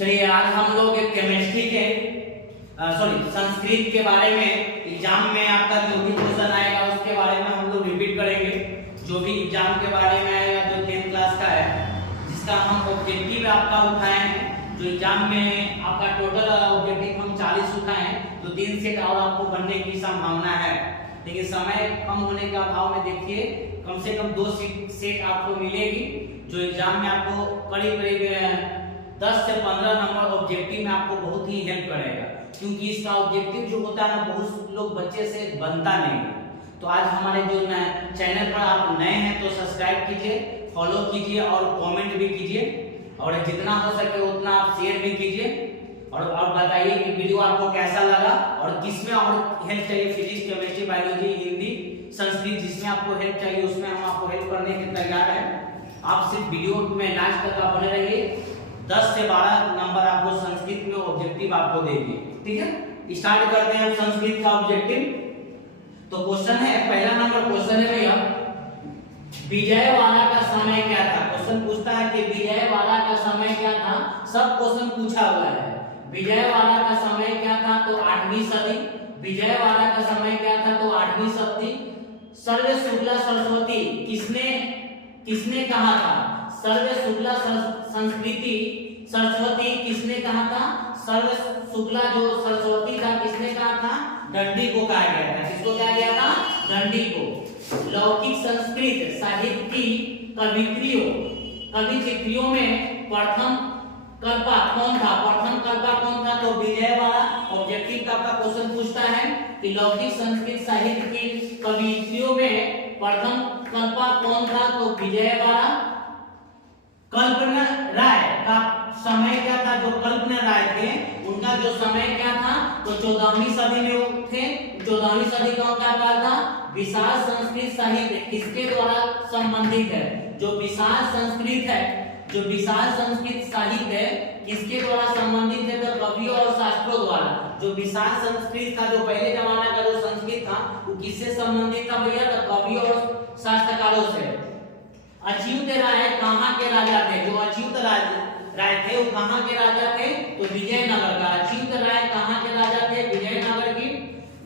चलिए आज हम लोग केमिस्ट्री के संस्कृत के बारे में एग्जाम में आपका जो भी क्वेश्चन आएगा उसके बारे में हम लोग रिपीट करेंगे। जो भी एग्जाम के बारे में आएगा जो 10th क्लास का है, जिसका हम ऑब्जेक्टिव आपका उठाए हैं, जो एग्जाम में आपका टोटल ऑब्जेक्टिव हम 40 उठाए हैं, तो 3 सेट और आपको बनने की संभावना है। लेकिन समय कम होने के अभाव में देखिए कम से कम 2 सेट आपको मिलेगी, जो एग्जाम में आपको करीब करीब 10 से 15 नंबर ऑब्जेक्टिव में आपको बहुत ही हेल्प करेगा, क्योंकि इसका ऑब्जेक्टिव जो होता है ना बहुत लोग बच्चे से बनता नहीं। तो आज हमारे जो चैनल पर आप नए हैं तो सब्सक्राइब कीजिए, फॉलो कीजिए और कमेंट भी कीजिए, और जितना हो सके उतना आप शेयर भी कीजिए, और बताइए कि वीडियो आपको कैसा लगा और किसमें और हेल्प चाहिए। Physics, chemistry, biology, Hindi, Sanskrit, जिसमें आपको हेल्प चाहिए उसमें हम आपको हेल्प करने के तैयार हैं। आप सिर्फ वीडियो में लास्ट तक आप बने रहिए। 10 से 12 नंबर आपको संस्कृत में ऑब्जेक्टिव आपको देंगे, ठीक है। स्टार्ट करते हैं संस्कृत का ऑब्जेक्टिव। तो क्वेश्चन है, पहला नंबर क्वेश्चन है भैया, विजयवाड़ा का समय क्या था। क्वेश्चन पूछता है कि विजयवाड़ा का समय क्या था। सब क्वेश्चन पूछा हुआ है। विजयवाड़ा का समय क्या था, तो 8वीं सदी। विजयवाड़ा का समय क्या था, तो 8वीं सदी। सर्व शुक्ला सरस्वती किसने कहा था। सर्व शुक्ला संस्कृति सरस्वती किसने कहा था। सर्व शुक्ला जो सरस्वती था किसने कहा था, दंडी को कहा गया था। किसको कहा गया था, दंडी को। लौकिक संस्कृत साहित्य की कवियत्रियों में प्रथम कर्ता कौन था। प्रथम कर्ता कौन था, तो विजयवाड़ा। ऑब्जेक्टिव का आपका क्वेश्चन पूछता है कि लौकिक संस्कृत साहित्य की कवियत्रियों में प्रथम कर्ता कौन था, तो विजयवाड़ा। कल्पना राय का समय क्या था, जो कल्पना राय थे उनका जो समय क्या था, तो 14वीं सदी में वो थे। 14वीं सदी कौन का काल था। विशाल संस्कृत साहित्य किसके द्वारा संबंधित है, जो विशाल संस्कृत है, जो विशाल संस्कृत साहित्य है किसके द्वारा संबंधित है, तो कवियों और शास्त्रों द्वारा। जो विशाल संस्कृत था, जो पहले जमाना का जो संस्कृत था वो किससे संबंधित था भैया, तो कवियों और शास्त्रकारों से। अच्युत राय कहाँ के राजा थे। जो अच्युत राय थे वो कहाँ के राजा थे, तो विजयनगर का। अच्युत राय कहाँ के राजा थे, विजयनगर की।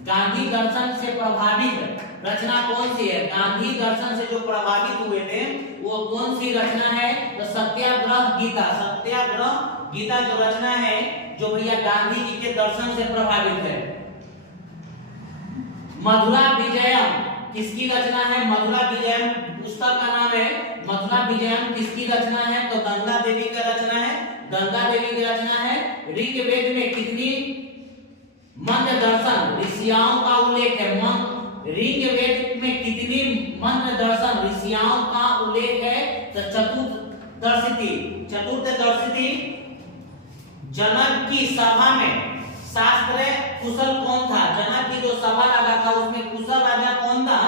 गांधी दर्शन से प्रभावित रचना कौन सी है। गांधी दर्शन से जो प्रभावित हुए थे वो कौन सी रचना है, तो सत्याग्रह गीता। सत्याग्रह गीता जो रचना है जो भैया गांधी जी के दर्शन से प्रभावित है। मधुरा विजयम किसकी रचना है, मधुरा विजयम पुस्तक का नाम है। मधुरा विजयम किसकी रचना है, तो गंगा देवी का रचना है। गंगा देवी की रचना है। ऋग्वेद में कितनी मंत्र दर्शन ऋषियों का उल्लेख है। ऋग्वेद में कितनी मंत्र दर्शन ऋषियों का उल्लेख है, तो चतुर्दशीति। जनक की सभा में शास्त्र कुशल कौन था। जनक की जो सभा लगा था उसमें कुशल राजा कौन था,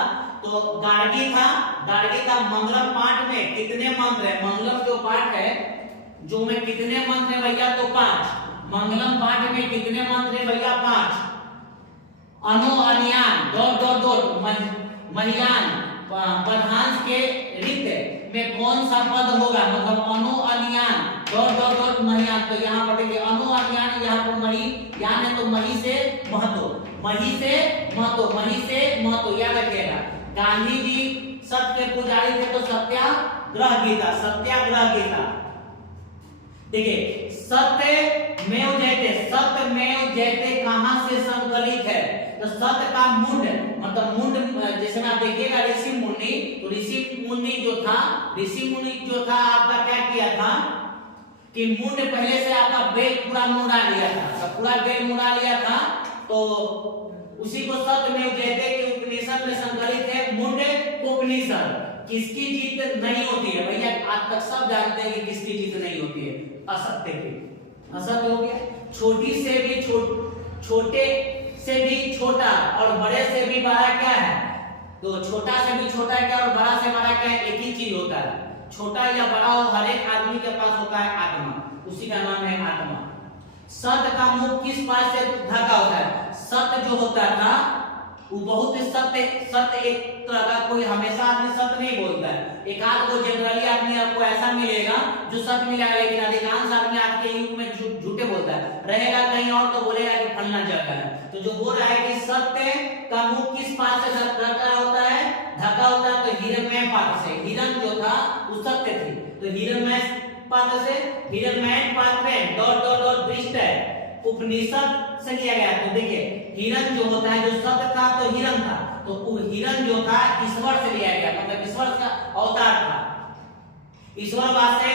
तो गार्गी था। गार्गी का मंगलम पाठ में कितने मंत्र है। मंगलम जो पाठ है जो में कितने मंत्र है भैया, तो 5। मंगलम पाठ में कितने मंत्र है भैया, 5। अनो अनियान महियान पदहांस के रिक्त में कौन सा पद होगा, मतलब अनो अनियान महियान। तो यहाँ पर देखिए अनो अनियान, यहाँ पर महियान है तो मही से महत्व याद रखिएगा। गांधी जी सत्य के पुजारी थे तो सत्याग्रह गीता। देखिए सत्यमेव जयते कहां से संकलित है, तो सत्य का मुंड, मतलब मुंड जैसे आप देखिएगा ऋषि मुनि, तो ऋषि मुनि जो था आपका क्या किया था कि मुंड पहले से आपका बेल पूरा मुड़ा लिया था। तो पूरा बेल मुड़ा लिया था तो उसी को सत्यमेव जयते के उपनिषद में संकलित है। मुंड उपनिषद। किसकी जीत नहीं होती है भैया, आज तक सब जानते हैं कि किसकी जीत नहीं होती है, असत्य की। असत्य हो गया। छोटे से भी छोटा और बड़े से भी बड़ा क्या है, तो छोटा से भी छोटा क्या और बड़ा से बड़ा क्या है, एक ही चीज होता है। छोटा या बड़ा हो हर एक आदमी के पास होता है आत्मा, उसी का नाम है आत्मा। सत्य का मुख किस पास से ढका होता है। सत्य जो होता था वो बहुत सत्य एक तरह का, कोई हमेशा आदमी सत्य नहीं बोलता है। एक आध को जनरली आदमी आपको ऐसा मिलेगा जो सत्य मिलेगा, लेकिन अधिकांश आदमी आज के युग में झूठे बोलता है। रहेगा कहीं और तो बोलेगा कि फलना जगह है। तो जो बोल रहा है कि सत्य का मुंह किस पात्र से ढका होता है, ढका होता है, तो हिरण्मय पात्र से। हिरण जो था वो सत्य थी, तो हिरण्मय पात्र से, हिरण्मय पात्र है डॉट डॉट डॉट दृष्ट है, उपनिषद से लिया गया। तो देखिए हिरण जो होता है, जो सत्य था तो हिरण था, तो वो हिरण जो था ईश्वर से लिया गया, मतलब ईश्वर का अवतार था। ईश्वरवाद से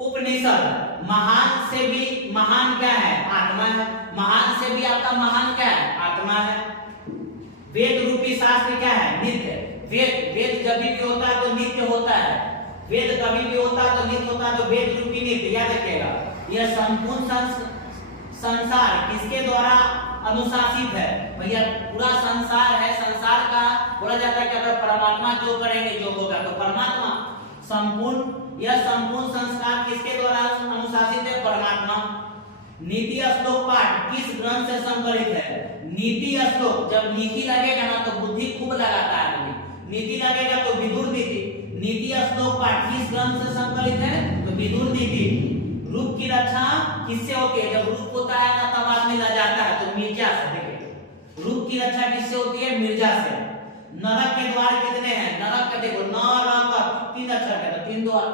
उपनिषद, महान से भी महान क्या है, आत्मा है। महान से भी आपका महान क्या है, आत्मा है। वेद रूपी शास्त्र क्या है, नित्य। वेद जब भी होता है तो नित्य होता है, वेद कभी भी होता है तो नित्य होता है, तो वेद रूपी नित्य याद रखिएगा। यह संपूर्ण संसार किसके द्वारा अनुशासित है, भैया पूरा संसार है। संसार का बोला जाता है कि अगर परमात्मा जो करेंगे जो होगा, तो परमात्मा संपूर्ण, यह संपूर्ण संस्कार किसके द्वारा अनुशासित है, परमात्मा। नीति श्लोक पाठ किस ग्रंथ से संकलित है, नीति श्लोक। जब नीति लगेगा ना तो बुद्धि खूब लगाता है आदमी, नीति लगेगा तो विदुर नीति। नीति श्लोक पाठ किस ग्रंथ से संकलित है, तो विदुर नीति। रूप की रक्षा किससे होती है, जब रूप होता है ना तब आदमी लजाता है, तो मिर्जा से। देखिए रूप की रक्षा किससे होती है, मिर्जा से। नरक के द्वार कितने हैं, नरक का देखो नरक 3 अक्षर का, 3 द्वार।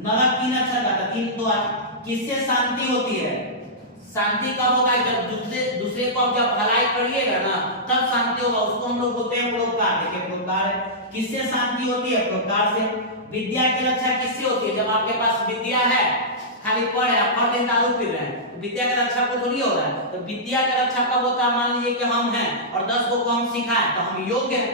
नरक 3 अक्षर का, 3 द्वार। किससे शांति होती है, शांति कब होगा, जब दूसरे को जब भलाई करिएगा ना तब शांति होगा, उसको हम लोग बोलते हैं परोपकार। देखिए परोपकार है, किससे शांति होती है, परोपकार से। विद्या की रक्षा किससे होती है, जब आपके पास विद्या है, खाली पढ़ है, पढ़ दिन दारू पी रहे हैं, विद्या की रक्षा को थोड़ी हो रहा है। तो विद्या की रक्षा कब होता है, मान लीजिए कि हम हैं और 10 को हम सिखाएं तो हम योग्य हैं।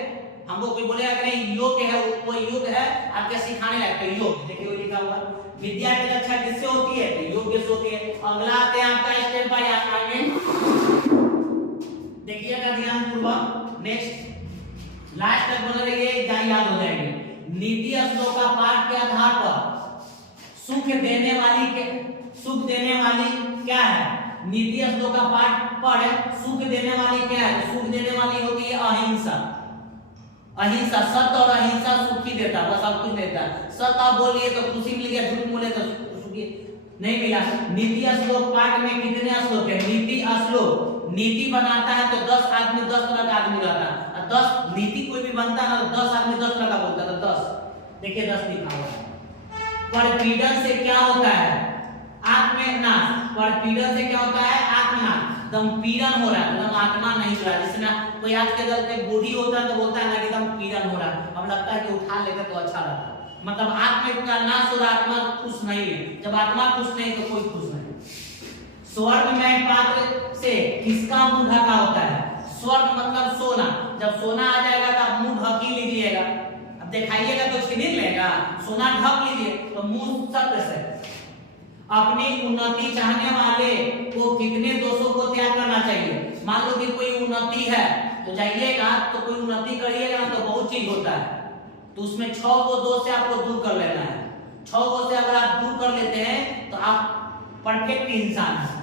हमको कोई बोलेगा कि नहीं योग्य है, वो योग्य है आपके सिखाने लायक, तो योग्य। देखिए वो लिखा हुआ विद्या की रक्षा किससे होती है, तो योग्य से होती है। अगला आते हैं आपका स्टेप बाय असाइनमेंट, देखिएगा ध्यान पूर्वक। नेक्स्ट लास्ट तक बना रहिए, याद हो जाएंगे। नीति श्लोक का पाठ के आधार पर सुख देने वाली क्या है, नीति श्लोक का पाठ पढ़, सुख देने वाली क्या है, सुख देने वाली होती है अहिंसा। अहिंसा, सत्य और अहिंसा सुखी देता, बस सब कुछ देता है। सत्य आप बोलिए तो खुशी मिल गया, झूठ बोले तो सुखी नहीं मिला। नीति श्लोक पाठ में कितने श्लोक है, नीति श्लोक। नीति बनाता है तो 10 आदमी 10 तरह का आदमी रहता है, 10 नीति कोई भी बनता है ना तो 10 आदमी 10 तरह का बोलता है, तो 10 देखिए 10 लिखा हुआ है। परपीड़न से क्या होता है, आत्मनाश। परपीड़न से क्या होता है, आत्मनाश। दम पीड़न हो रहा है, दम आत्मा नहीं हो रहा है। जिसमें कोई आज के दल पे बूढ़ी होता है तो बोलता है ना कि दम पीड़न हो रहा है, अब लगता है कि उठा लेते तो अच्छा रहता। मतलब आत्मा का नाश हो रहा, आत्मा खुश नहीं है। जब आत्मा खुश नहीं तो कोई खुश नहीं। स्वर्ग में पात्र से किसका मुंह ढका होता है, स्वर्ग मतलब सोना। जब सोना आ जाएगा तो आप मुंह ढक ही लीजिएगा, अब दिखाइएगा तो छीन लेगा, सोना ढक लीजिए तो मुंह सत्य से। अपनी उन्नति चाहने वाले को कितने दोषों को त्याग करना चाहिए। मान लो कि कोई उन्नति है तो जाइएगा तो कोई उन्नति करिएगा ना तो बहुत चीज होता है, तो उसमें 6 को दोष से आपको दूर कर लेना है। 6 को से अगर आप दूर कर लेते हैं तो आप परफेक्ट इंसान हैं।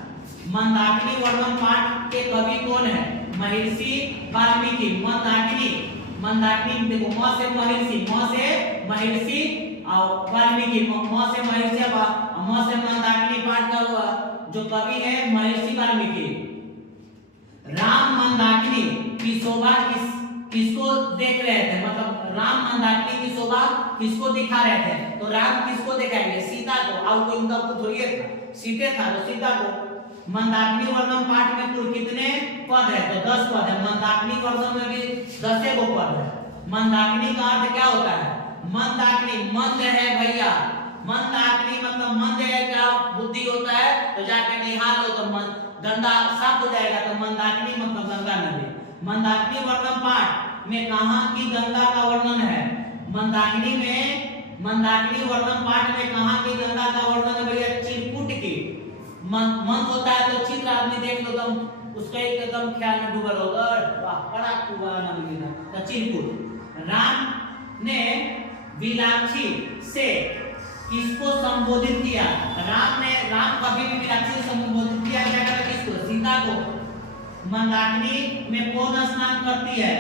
मंदाकिनी वर्णन पाठ के कवि कौन है, महर्षि वाल्मीकि। मंदाकिनी देखो म से महर्षि और वाल्मीकि, म से महर्षि, म से मंदाकिनी पाठ का हुआ जो कवि है महर्षि वाल्मीकि। राम मंदाकिनी की शोभा किसको देख रहे थे, मतलब राम मंदाकिनी की शोभा किसको दिखा रहे थे, तो राम किसको दिखाएंगे, सीता को। और कोई उनका पुत्र थोड़ी था, सीते था तो सीता को। मंदाकिनी वर्णन पाठ में कुल कितने पद है, तो 10 पद है। मंदाकिनी वर्णन में भी 10 को पद है। मंदाकिनी का अर्थ क्या होता है, मंदाकिनी मंद है भैया। मंदाकिनी मतलब मंद है, क्या बुद्धि होता है तो जाके निहाल लो तो मन गंदा साफ हो जाएगा, तो मंदाकिनी मतलब गंगा नदी। मंदाकिनी वर्णन पाठ में कहां की गंगा का वर्णन है, मंदाकिनी वर्णन पाठ में कहां की गंगा का वर्णन है भैया, चिरकुट की। मन होता है तो चित्र आदमी देख लो तो उसका एकदम ख्याल में डूबल होगा, वाह बड़ा कुआं नाम लिखा तो चिरकुट। राम ने विलाक्षी से किसको संबोधित किया, राम कभी भी विलाक्षी से संबोधित किया क्या करता, किसको, सीता को। मंदाकिनी में कौन स्नान करती है,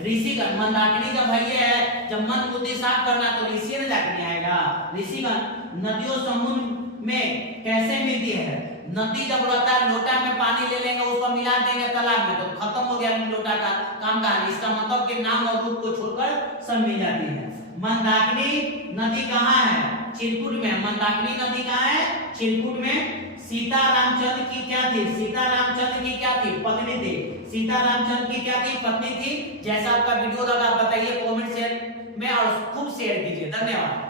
ऋषिगण। मंदाकिनी जब भाई है, जब मन बुद्धि साफ करना तो ऋषि ने जाके आएगा। ऋषिगण नदियों समुद्र में कैसे मिलती है? नदी जब रहता है, लोटा में पानी ले लेंगे, उसको मिला देंगे तालाब में, तो खत्म हो गया लोटा का काम का। इसका मतलब कि नाम और रूप को छोड़कर सब मिल जाती है। मंदाकिनी नदी कहाँ है? चित्रकूट में। मंदाकिनी नदी कहाँ है? चित्रकूट में। सीता रामचंद्र की क्या थी? सीता रामचंद्र की क्या थी? पत्नी थी। सीता रामचंद्र की क्या थी? पत्नी थी। जैसा आपका वीडियो लगा बताइए कमेंट सेक्शन में और खूब शेयर कीजिए। धन्यवाद।